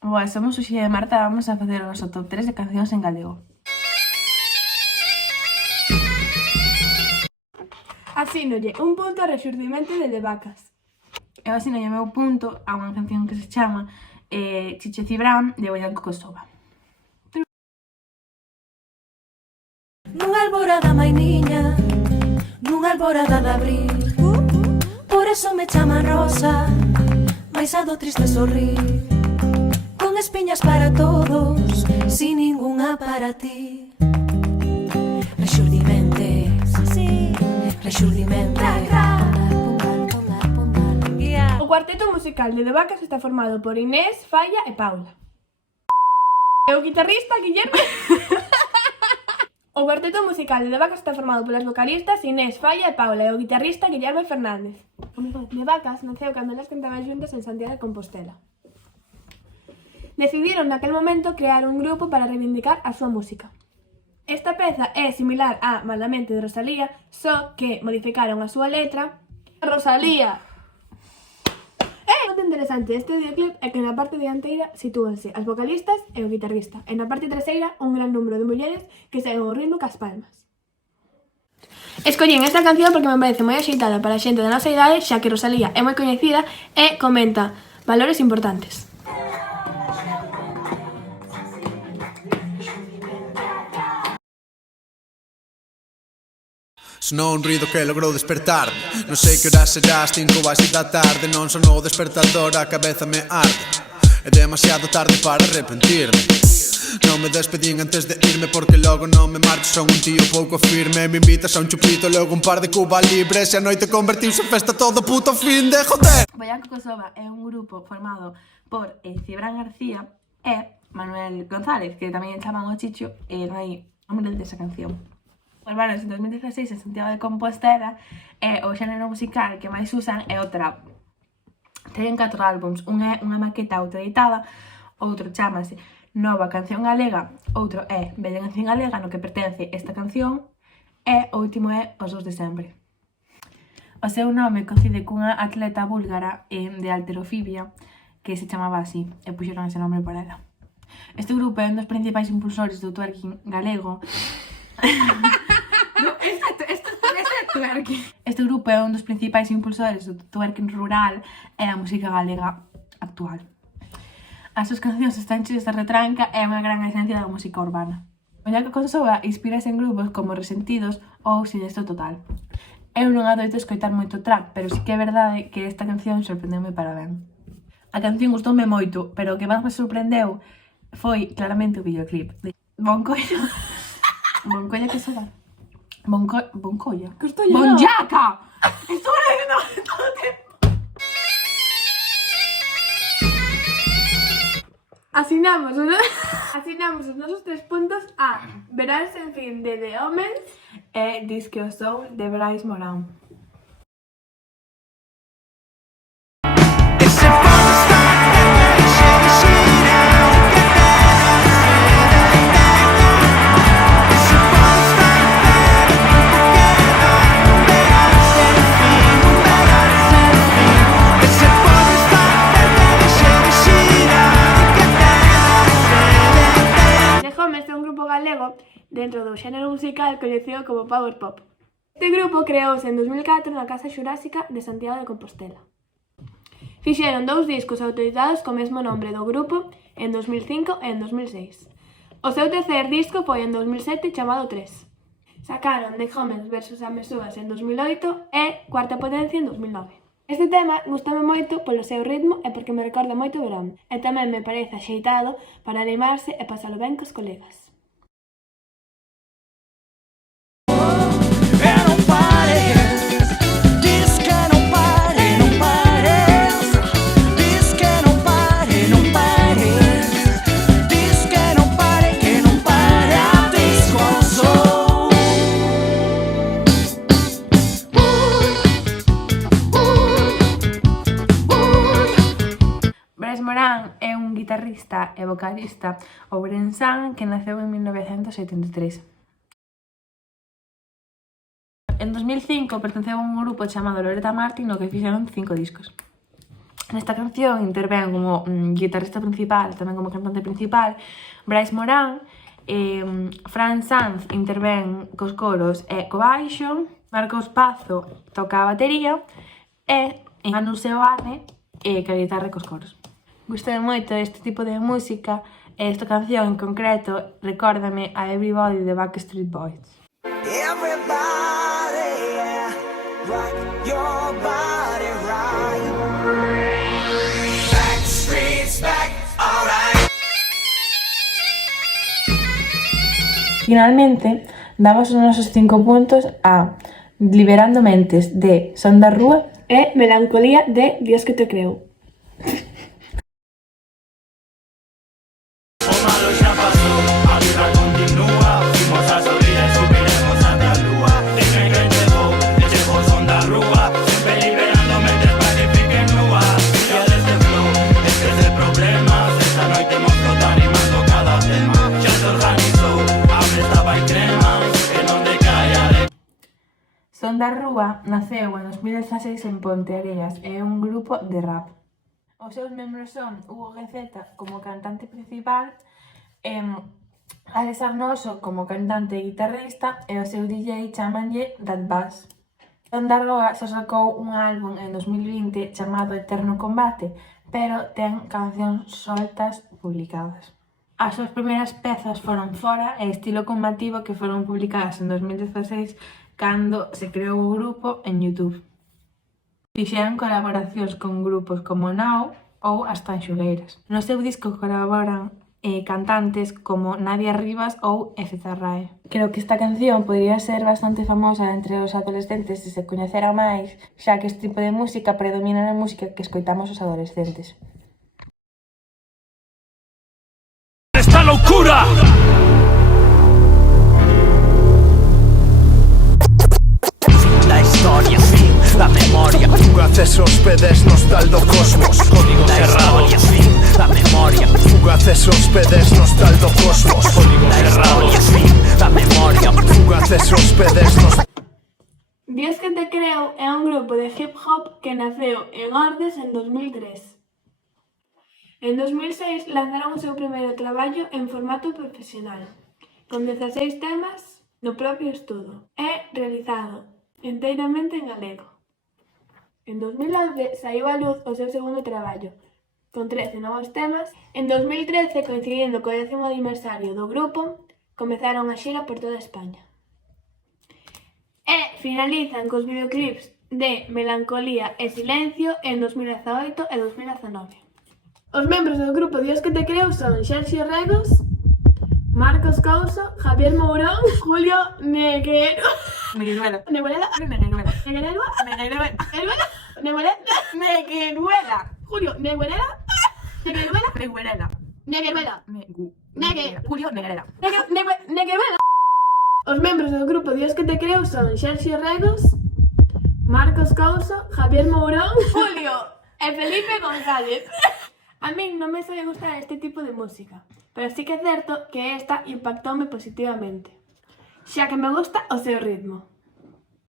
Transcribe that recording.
Boa, somos o Xia e Marta, vamos a facer o noso top 3 de cancións en galego. Asínolle un punto ao Rexurdimento de De Vacas. Eu asino o meu punto a unha canción que se chama Chiche Cibrán de Boyanco Kosova. Nunha alborada mainiña, nunha alborada de abril, por eso me chaman Rosa, mais a do triste sorrir, con espiñas para todos, sin ninguna para ti. Rexurdimentes, sí, rexurdimentes. O cuarteto musical de De Vacas está formado por Inés, Falla e Paula. E o guitarrista Guillermo... O cuarteto musical de De Vacas está formado polas vocalistas Inés, Falla e Paula e o guitarrista Guillermo Fernández. De Vacas naceu cando elas cantaban xuntas en Santiago de Compostela. Decidiron naquel momento crear un grupo para reivindicar a súa música. Esta peza é similar a Malamente de Rosalía, só que modificaron a súa letra. Rosalía! O que é interesante deste videoclip é que na parte dianteira sitúanse as vocalistas e o guitarrista, e na parte traseira un gran número de mulleres que seguen o ritmo cas palmas. Escollín esta canción porque me parece moi axeitada para a xente da nosa idade, xa que Rosalía é moi coñecida e comenta valores importantes. Sonou un ruido que logrou despertarme. Non sei que hora será, as 5 ou as 6 da tarde. Non sonou o despertador, a cabeza me arde. É demasiado tarde para arrepentirme. Non me despedín antes de irme porque logo non me marcho. Son un tío pouco firme. Me invitas a un chupito, logo un par de Cuba libres. E a noite convertiuse en festa todo puto fin de joder. Boyanco Kosova é un grupo formado por Cibrán García e Manuel González, que tamén chaman o Chicho, e non hai nombre desa canción. Formaronse en 2016 en Santiago de Compostela e o xénero musical que máis usan é o trap. Teñen 4 álbums, un é unha maqueta autoeditada, outro chamase Nova Canción Galega, outro é Bella Canción Galega, no que pertence esta canción, e o último é Os Dous de Sempre. O seu nome coincide cunha atleta búlgara de halterofibia que se chamaba así, e puxeron ese nome para ela. Este grupo é un dos principais impulsores do twerking galego. Este grupo é un dos principais impulsores do twerking rural e da música galega actual. As súas cancións están cheias de retranca e unha gran esencia da música urbana. Boyanco Kosova inspírase en grupos como Resentidos ou Sinestro Total. Eu non adoito escoitar moito trap, pero sí que é verdade que esta canción sorprendeume para ben. A canción gustoume moito, pero o que máis me sorprendeu foi claramente o videoclip. Boncolla Kosova. Boncolla. Bonyaca! Estou leyendo todo o tempo. Asinamos os nosos 3 puntos a Verán sen fin de The Homens E Disque o Soul de Brais Morán. dentro do xénero musical coñecido como Power Pop. Este grupo creouse en 2004 na Casa Xurásica de Santiago de Compostela. Fixeron 2 discos autoeditados co mesmo nombre do grupo en 2005 e en 2006. O seu terceiro disco foi en 2007 chamado 3. Sacaron The Homens vs. Amesúas en 2008 e Cuarta Potencia en 2009. Este tema gustame moito polo seu ritmo e porque me recorda moito o verán, e tamén me parece axeitado para animarse e pasalo ben cos colegas. Brais Morán é un guitarrista e vocalista ourensán que naceu en 1973. En 2005 pertenceu a un grupo chamado Loretta Martin no que fixeron 5 discos. Nesta canción intervén como guitarrista principal, tamén como cantante principal, Brais Morán, Fran Sanz intervén cos coros e co baixo, Marcos Pazo toca a batería e Manu Seoane ca guitarra e cos coros. Gustei moito este tipo de música e esta canción en concreto recórdame a Everybody de Backstreet Boys. Everybody, yeah, rock your body right. Backstreet's back, alright. Finalmente, damos os nosos 5 puntos a Liberando Mentes de Son da Rúa E Melancolía de Dios que te creo. O malo xa pasou, a vida continúa. Imos a subir e subiremos ata a lúa. Dime que chegou, e chegou o son da rúa. Sempre liberando mentes para que fiquen núas. Ya desde flow, esquece problemas. Esta noite hemos flotar rimando cada tema. Xa se organizou, a festa vai crema. Que non decaia de... Son da Rúa naceu en 2016 en Ponteareas e é un grupo de rap. Os seus membros son Hugo Guezeta como cantante principal, Alex Arnoso como cantante e guitarrista e o seu DJ chamanlle Dat Bass. Son da Rúa se sacou un álbum en 2020 chamado Eterno Combate, pero ten cancións soltas publicadas. As súas primeiras pezas foron Fora e Estilo Combativo, que foron publicadas en 2016 cando se creou o grupo en YouTube. Fixeron colaboracións con grupos como Now ou As Tanxugueiras. No seu disco colaboran cantantes como Nadia Rivas ou Ezezarrae. Creo que esta canción podría ser bastante famosa entre os adolescentes se se coñecera máis, xa que este tipo de música predomina na música que escoitamos os adolescentes. ¡Esta locura! La historia, fin, la memoria. Fugaz esos pedes nostal do cosmos. Código cerrado, fin, la memoria. Fugaz esos pedes nostal do cosmos. Código cerrado, fin, la memoria. Fugaz esos pedes nostal. Dios que te creo é un grupo de hip hop que naceu en Ordes en 2003. En 2006 lanzaron o seu primeiro traballo en formato profesional, con 16 temas no propio estudo, e realizado enteiramente en galego. En 2011 saiu a luz o seu segundo traballo, con 13 novos temas. En 2013, coincidindo co 10º aniversario do grupo, comezaron a xira por toda España. E finalizan cos videoclips de Melancolía e Silencio en 2018 e 2019. Os membros do grupo Dios que te creo son Xerxio Regos, Marcos Couso, Javier Mourón, Julio Neguero... Negueruela. Negueruela. Negueruela. Negueruela. Negueruela. Negueruela. Negueruela. Julio Negueruela. Negueruela. Negueruela. Negueruela. Julio Negueruela. Negueruela. Os membros do grupo Dios que te creo son Xerxio Regos, Marcos Couso, Javier Mourón, Julio e Felipe González. A min non me soe gustar este tipo de música, pero sí que é certo que esta impactoume positivamente, xa que me gusta o seu ritmo.